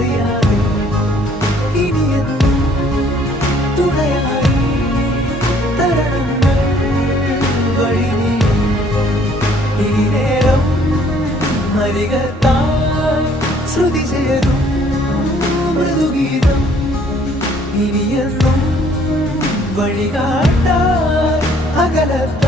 അറിയാതെ ഇനിയെന്നും തുണയായി തരണങ്ങൾ വഴിനീളും ഇനി നേരം അരികത്തായി ശ്രുതി ചേരും മൃദുഗീതം ഇനിയെന്നും വഴികാട്ടാൻ അകലത്ത